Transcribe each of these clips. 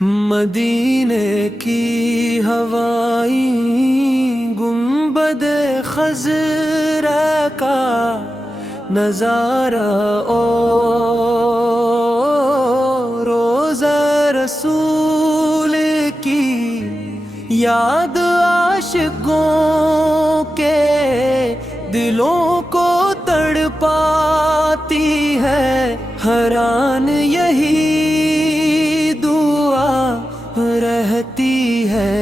مدینے کی ہوائیں گنبد خضرا کا نظارہ اور روضہ رسول کی یاد عاشقوں کے دلوں کو تڑپاتی ہے۔ حیران یہی دعا رہتی ہے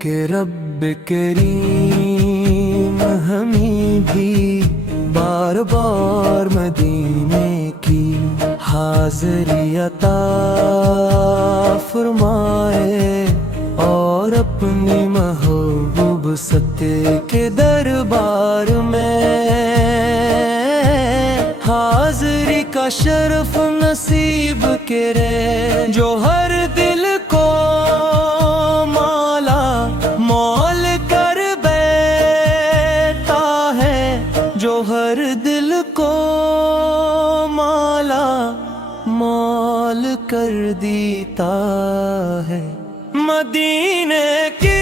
کہ رب کریم ہمیں بھی بار بار مدینے کی حاضری عطا فرمائے اور اپنی محبوب ستے کے دربار میں حاضری کا شرف نصیب کرے، جو ہر دل کو مالا مول کر بیٹھتا ہے، جو ہر دل کو مالا مول کر دیتا ہے۔ مدینے کی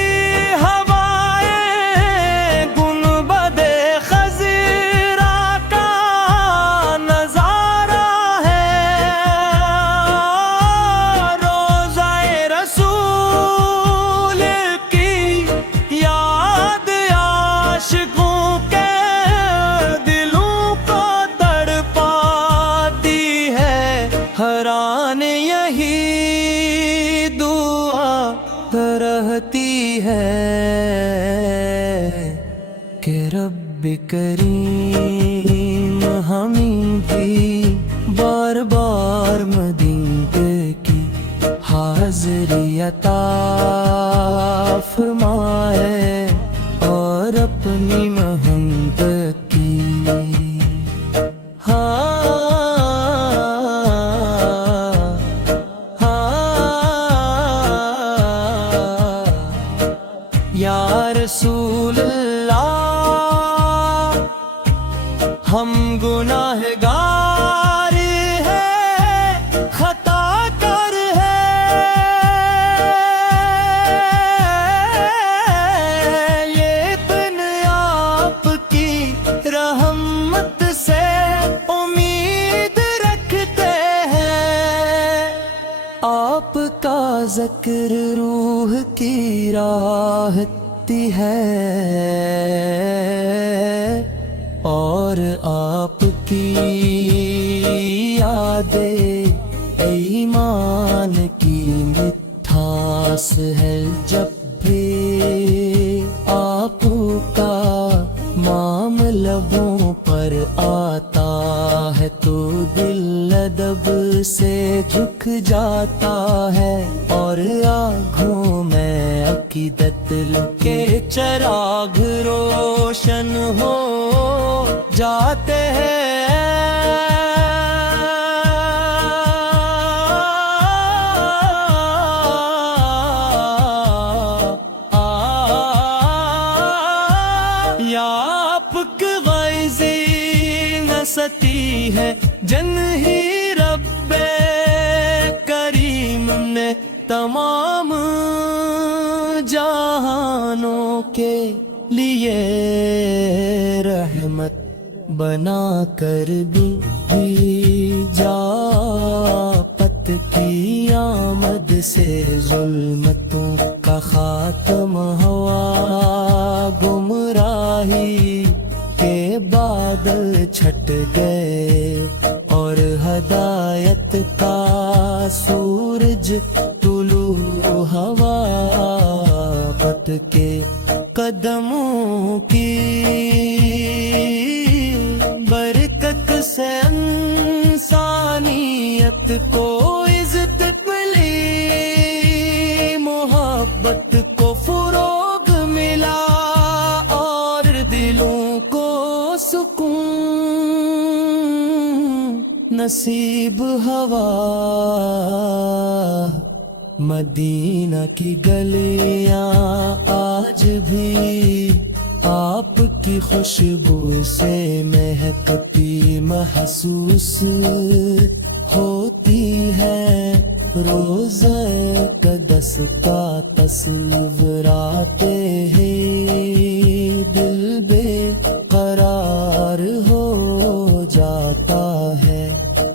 حیران یہی دعا رہتی ہے کہ رب کریم ہمیں بھی بار بار مدینے کی حاضری عطا فرمائے اور اپنی محبت کی یا رسول اللہ، ہم گناہگار ہیں، خطا کر ہے، لیکن آپ کی رحمت سے امید رکھتے ہیں۔ آپ کا ذکر روح کی راحتی ہے اور آپ کی یادیں ایمان کی مٹھاس ہے۔ جب بھی آپ کا نام لبوں پر آتا ہے تو دل ادب سے جھک جاتا ہے، اور آنکھوں میں عقیدت کے چراغ روشن ہو جاتے ہیں۔ یا آپ کی غیظی نستی ہے جن ہی رب کریم نے تمام جہانوں کے لیے رحمت بنا کر بھی جا پت کی آمد سے ظلمتوں کا خاتمہ ہوا، گمراہی کے بادل چھٹ گئے اور ہدایت کا سورج طلوع ہوا۔ پت کے قدموں کی برکت سے انسانیت کو عزت ملی، محبت کو فروغ ملا اور دلوں کو سکون نصیب ہوا۔ مدینہ کی گلیاں آج بھی آپ کی خوشبو سے مہکتی محسوس ہوتی ہوتی ہے روزہ قدس کا تصور آتے ہی دل بے قرار ہو جاتا ہے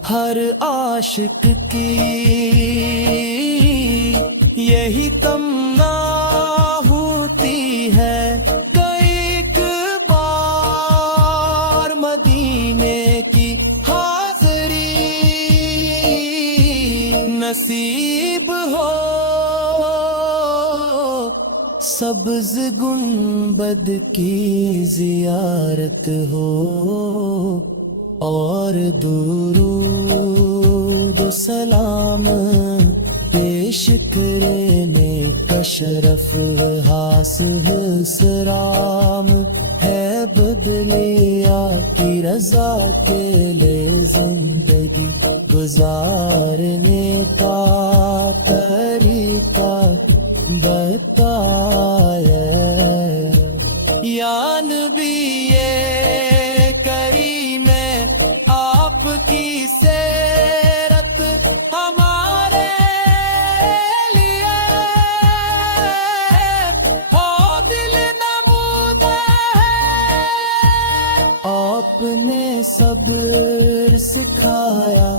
ہر عاشق کی یہی تمنا ہوتی ہے کہ ایک بار مدینے کی حاضری نصیب ہو سبز گنبد کی زیارت ہو اور درود و سلام پیش کرنے کا شرف حاصل سرام ہے بدلیا کی رضا کے لیے زندگی گزارنے کا طریقہ بتایا یا نبی کریم آپ کی سیرت ہمارے لیے ہو دل نبود ہے آپ نے صبر سکھایا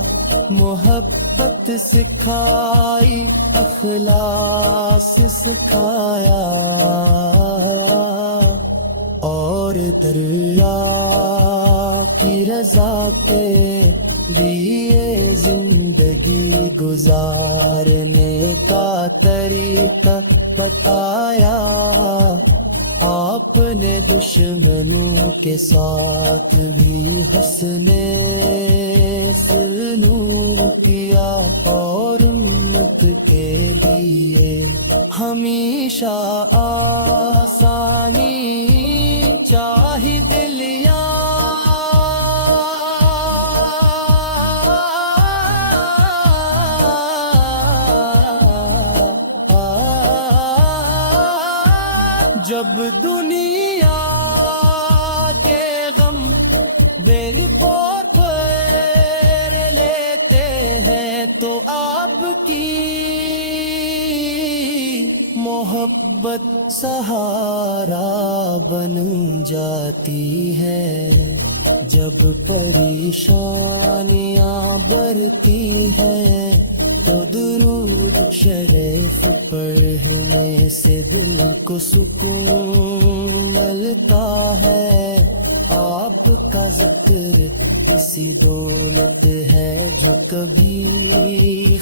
محبت سکھائی اخلاص سکھایا اور دریا کی رضا کے لیے زندگی گزارنے کا طریقہ بتایا آپ نے دشمنوں کے ساتھ بھی حسن سلوک کیا اور امت کے لیے ہمیشہ آسانی چاہی دلیا جب دنیا کے غم دل پر پھیر لیتے ہیں تو آپ کی محبت سہارا بن جاتی ہے جب پریشانیاں بڑھتی ہیں تو درود شریف پڑھنے سے دل کو سکون ملتا ہے آپ کا ذکر اسی دولت ہے جو کبھی